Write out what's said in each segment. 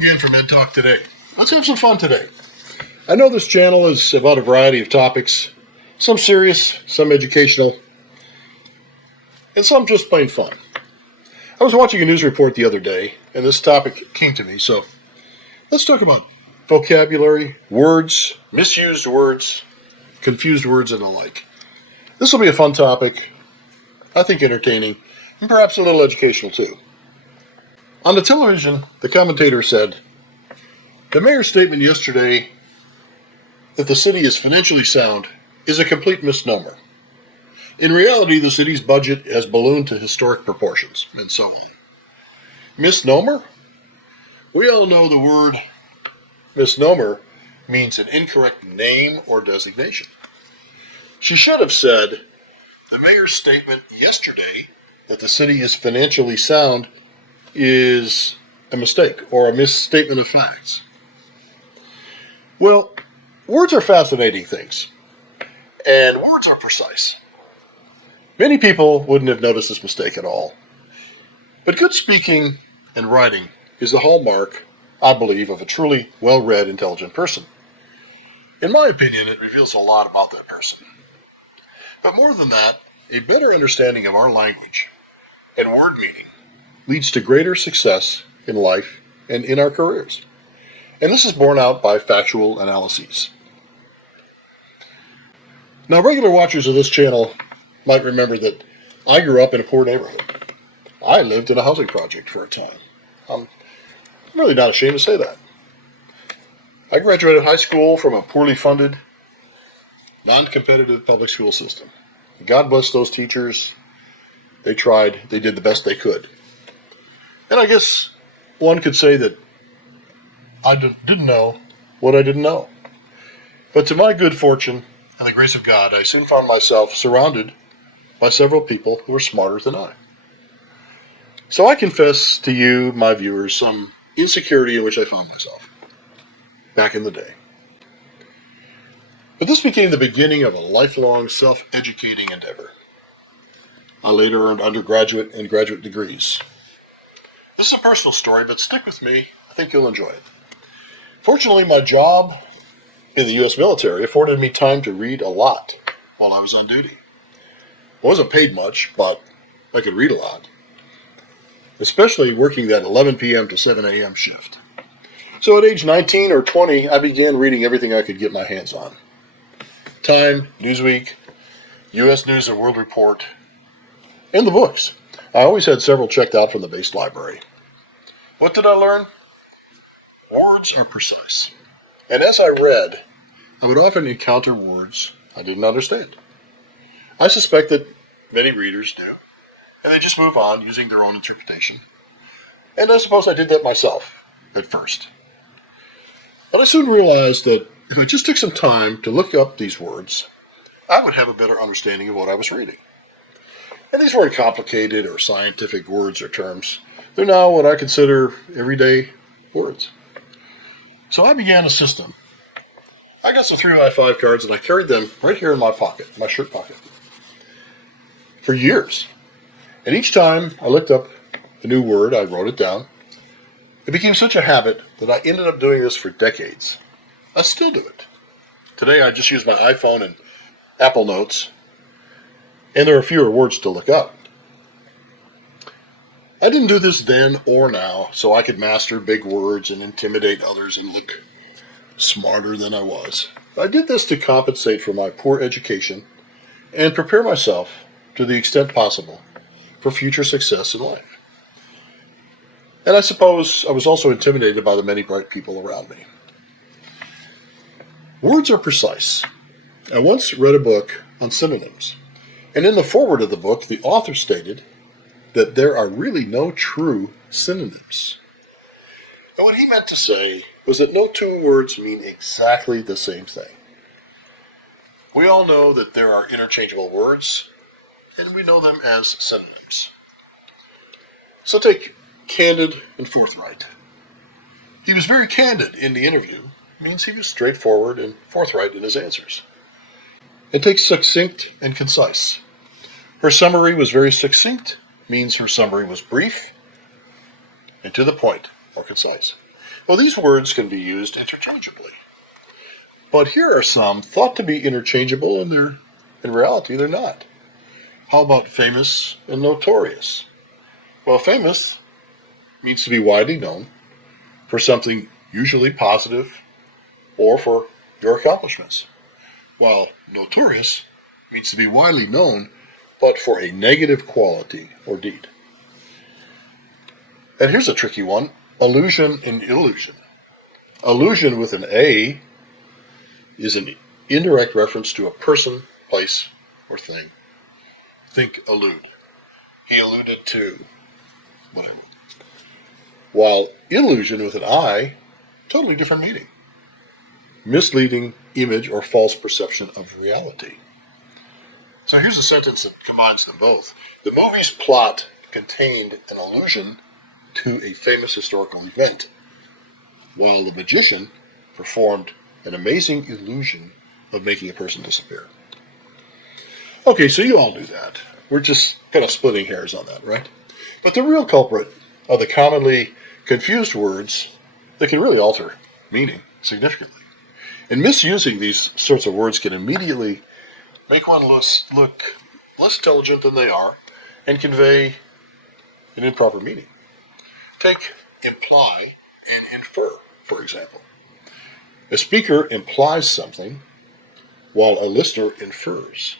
again for Men Talk Today. Let's have some fun today. I know this channel is about a variety of topics, some serious, some educational, and some just plain fun. I was watching a news report the other day, and this topic came to me, so let's talk about vocabulary, words, misused words, confused words, and the like. This will be a fun topic, I think entertaining, and perhaps a little educational too. On the television, the commentator said, "The mayor's statement yesterday that the city is financially sound is a complete misnomer. In reality, the city's budget has ballooned to historic proportions," and so on. Misnomer? We all know the word misnomer means an incorrect name or designation. She should have said, "The mayor's statement yesterday that the city is financially sound is a mistake or a misstatement of facts." Well, words are fascinating things, and words are precise. Many people wouldn't have noticed this mistake at all. But good speaking and writing is the hallmark, I believe, of a truly well-read, intelligent person. In my opinion, it reveals a lot about that person. But more than that, a better understanding of our language and word meaning leads to greater success in life and in our careers. And this is borne out by factual analyses. Now, regular watchers of this channel might remember that I grew up in a poor neighborhood. I lived in a housing project for a time. I'm really not ashamed to say that. I graduated high school from a poorly funded, non-competitive public school system. God bless those teachers. They tried. They did the best they could. And I guess one could say that I didn't know what I didn't know. But to my good fortune and the grace of God, I soon found myself surrounded by several people who were smarter than I. So I confess to you, my viewers, some insecurity in which I found myself back in the day. But this became the beginning of a lifelong self-educating endeavor. I later earned undergraduate and graduate degrees. This is a personal story, but stick with me. I think you'll enjoy it. Fortunately, my job in the U.S. military afforded me time to read a lot while I was on duty. I wasn't paid much, but I could read a lot, especially working that 11 p.m. to 7 a.m. shift. So at age 19 or 20, I began reading everything I could get my hands on. Time, Newsweek, U.S. News and World Report, and the books. I always had several checked out from the base library. What did I learn? Words are precise. And as I read, I would often encounter words I didn't understand. I suspect that many readers do, and they just move on using their own interpretation. And I suppose I did that myself at first. But I soon realized that if I just took some time to look up these words, I would have a better understanding of what I was reading. And these weren't complicated or scientific words or terms. They're now what I consider everyday words. So I began a system. I got some 3x5 cards and I carried them right here in my pocket, my shirt pocket, for years. And each time I looked up a new word, I wrote it down. It became such a habit that I ended up doing this for decades. I still do it. Today I just use my iPhone and Apple Notes, and there are fewer words to look up. I didn't do this then or now so I could master big words and intimidate others and look smarter than I was. I did this to compensate for my poor education and prepare myself, to the extent possible, for future success in life. And I suppose I was also intimidated by the many bright people around me. Words are precise. I once read a book on synonyms, and in the foreword of the book, the author stated that there are really no true synonyms. And what he meant to say was that no two words mean exactly the same thing. We all know that there are interchangeable words, and we know them as synonyms. So take candid and forthright. He was very candid in the interview. It means he was straightforward and forthright in his answers. And take succinct and concise. Her summary was very succinct, means her summary was brief and to the point, or concise. Well, these words can be used interchangeably. But here are some thought to be interchangeable, and in reality, they're not. How about famous and notorious? Well, famous means to be widely known for something usually positive or for your accomplishments, while notorious means to be widely known but for a negative quality or deed. And here's a tricky one: allusion and illusion. Allusion with an A is an indirect reference to a person, place, or thing. Think allude. He alluded to whatever. While illusion with an I, totally different meaning. Misleading image or false perception of reality. So here's a sentence that combines them both. The movie's plot contained an allusion to a famous historical event, while the magician performed an amazing illusion of making a person disappear. Okay, so you all knew that. We're just kind of splitting hairs on that, right? But the real culprit are the commonly confused words that can really alter meaning significantly. And misusing these sorts of words can immediately make one look less intelligent than they are and convey an improper meaning. Take imply and infer, for example. A speaker implies something while a listener infers.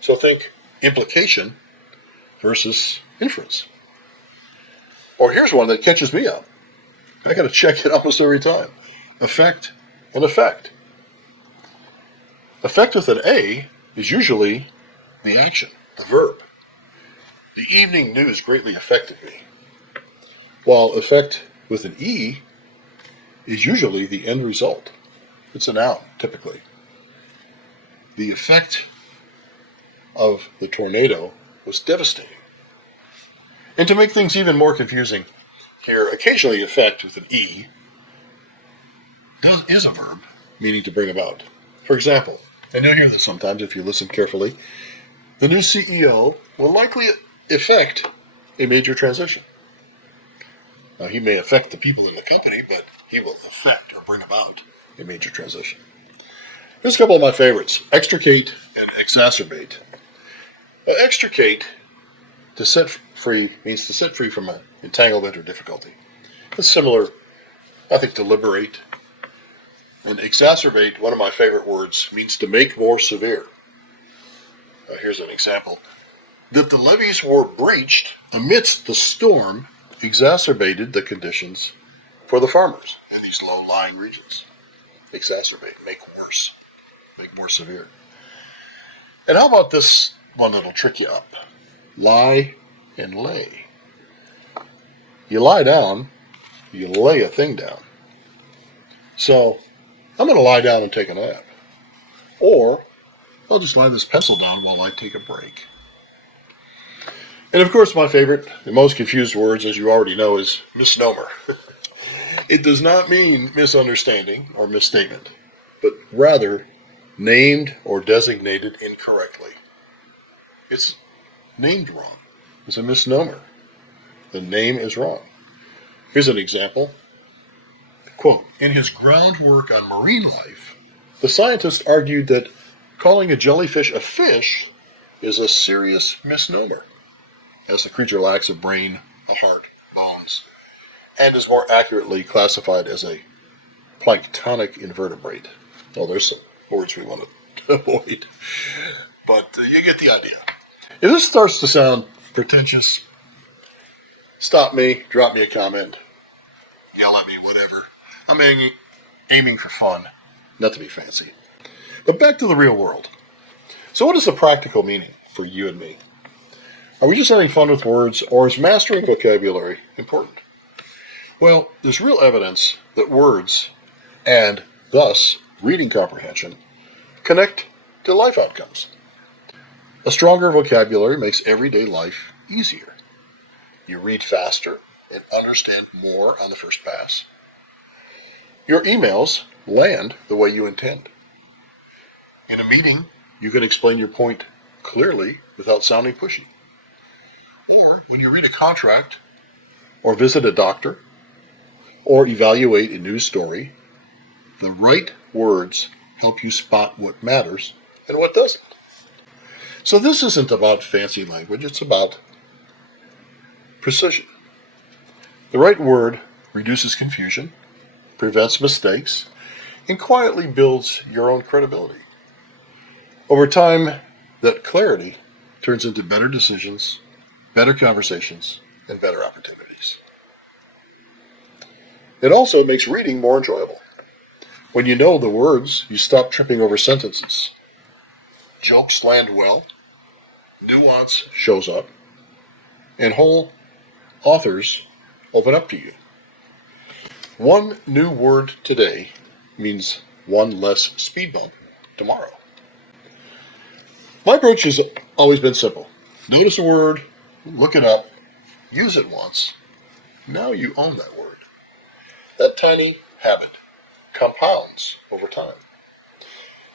So think implication versus inference. Or here's one that catches me up. I got to check it almost every time. Effect and effect. Effect with an A is usually the action, the verb. The evening news greatly affected me. While effect with an E is usually the end result. It's a noun, typically. The effect of the tornado was devastating. And to make things even more confusing, here, occasionally effect with an E is a verb, meaning to bring about. For example, and you'll hear this sometimes if you listen carefully, the new CEO will likely effect a major transition. Now, he may affect the people in the company, but he will affect or bring about a major transition. Here's a couple of my favorites: extricate and exacerbate. Now, extricate, to set free, means to set free from an entanglement or difficulty. It's similar, I think, to liberate. And exacerbate, one of my favorite words, means to make more severe. Here's an example. That the levees were breached amidst the storm exacerbated the conditions for the farmers in these low-lying regions. Exacerbate, make worse, make more severe. And how about this one that'll trick you up? Lie and lay. You lie down, you lay a thing down. So, I'm going to lie down and take a nap. Or, I'll just lie this pencil down while I take a break. And of course, my favorite and most confused words, as you already know, is misnomer. It does not mean misunderstanding or misstatement, but rather named or designated incorrectly. It's named wrong. It's a misnomer. The name is wrong. Here's an example. Quote, in his groundwork on marine life, the scientist argued that calling a jellyfish a fish is a serious misnomer, as the creature lacks a brain, a heart, bones, and is more accurately classified as a planktonic invertebrate. Well, there's some words we want to avoid, but you get the idea. If this starts to sound pretentious, stop me, drop me a comment, yell at me, whatever. I'm aiming for fun, not to be fancy. But back to the real world. So what is the practical meaning for you and me? Are we just having fun with words, or is mastering vocabulary important? Well, there's real evidence that words, and thus reading comprehension, connect to life outcomes. A stronger vocabulary makes everyday life easier. You read faster and understand more on the first pass. Your emails land the way you intend. In a meeting, you can explain your point clearly without sounding pushy. Or when you read a contract or visit a doctor, or evaluate a news story, the right words help you spot what matters and what doesn't. So this isn't about fancy language, it's about precision. The right word reduces confusion, prevents mistakes, and quietly builds your own credibility. Over time, that clarity turns into better decisions, better conversations, and better opportunities. It also makes reading more enjoyable. When you know the words, you stop tripping over sentences. Jokes land well, nuance shows up, and whole authors open up to you. One new word today means one less speed bump tomorrow. My approach has always been simple. Notice a word, look it up, use it once. Now you own that word. That tiny habit compounds over time.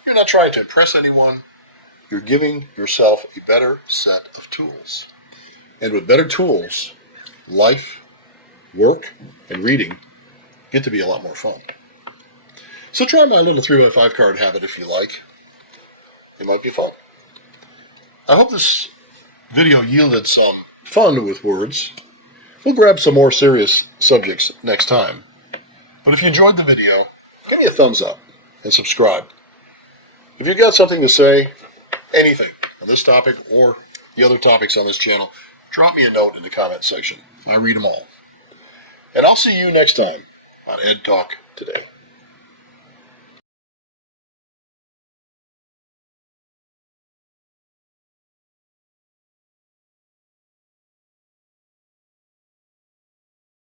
You're not trying to impress anyone. You're giving yourself a better set of tools. And with better tools, life, work, and reading get to be a lot more fun. So try my little 3x5 card habit if you like. It might be fun. I hope this video yielded some fun with words. We'll grab some more serious subjects next time. But if you enjoyed the video, give me a thumbs up and subscribe. If you've got something to say, anything on this topic or the other topics on this channel, drop me a note in the comment section. I read them all. And I'll see you next time on Ed Talk Today.